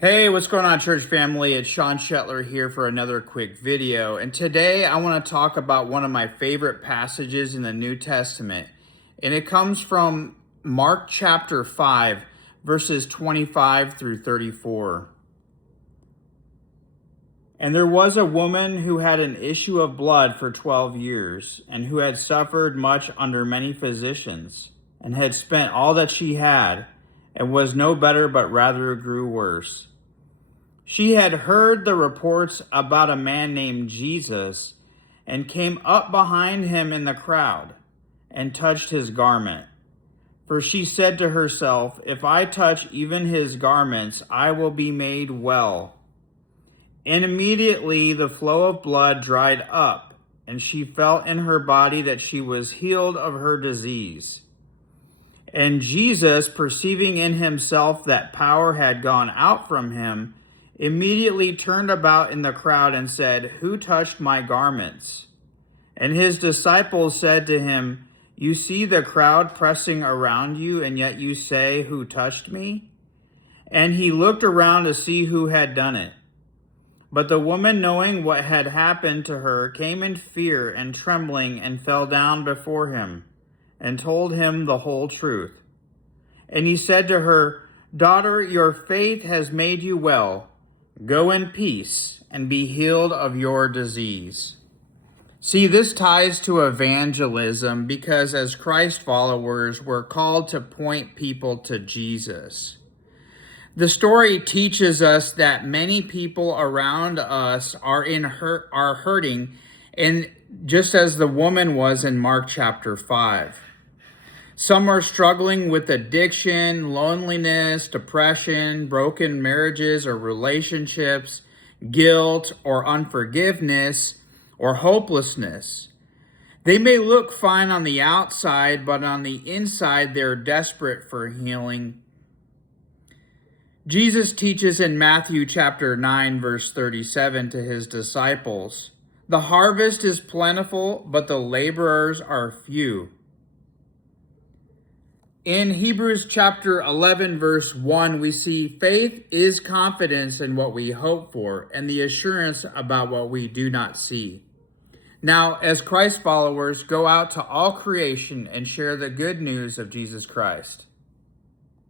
Hey, what's going on, church family? It's Sean Shetler here for another quick video. And today I want to talk about one of my favorite passages in the New Testament. And it comes from Mark chapter 5, verses 25 through 34. And there was a woman who had an issue of blood for 12 years, and who had suffered much under many physicians, and had spent all that she had, and was no better, but rather grew worse. She had heard the reports about a man named Jesus, and came up behind him in the crowd, and touched his garment. For she said to herself, "If I touch even his garments, I will be made well." And immediately the flow of blood dried up, and she felt in her body that she was healed of her disease. And Jesus, perceiving in himself that power had gone out from him, immediately turned about in the crowd and said, "Who touched my garments?" And his disciples said to him, "You see the crowd pressing around you, and yet you say, 'Who touched me?'" And he looked around to see who had done it. But the woman, knowing what had happened to her, came in fear and trembling, and fell down before him, and told him the whole truth. And he said to her, "Daughter, your faith has made you well. Go in peace, and be healed of your disease." See, this ties to evangelism, because as Christ followers, we're called to point people to Jesus. The story teaches us that many people around us are hurting, and just as the woman was in Mark chapter 5. Some are struggling with addiction, loneliness, depression, broken marriages or relationships, guilt or unforgiveness, or hopelessness. They may look fine on the outside, but on the inside they're desperate for healing. Jesus teaches in Matthew chapter 9, verse 37 to his disciples, "The harvest is plentiful, but the laborers are few." In Hebrews chapter 11, verse 1, we see faith is confidence in what we hope for, and the assurance about what we do not see. Now, as Christ followers, go out to all creation and share the good news of Jesus Christ.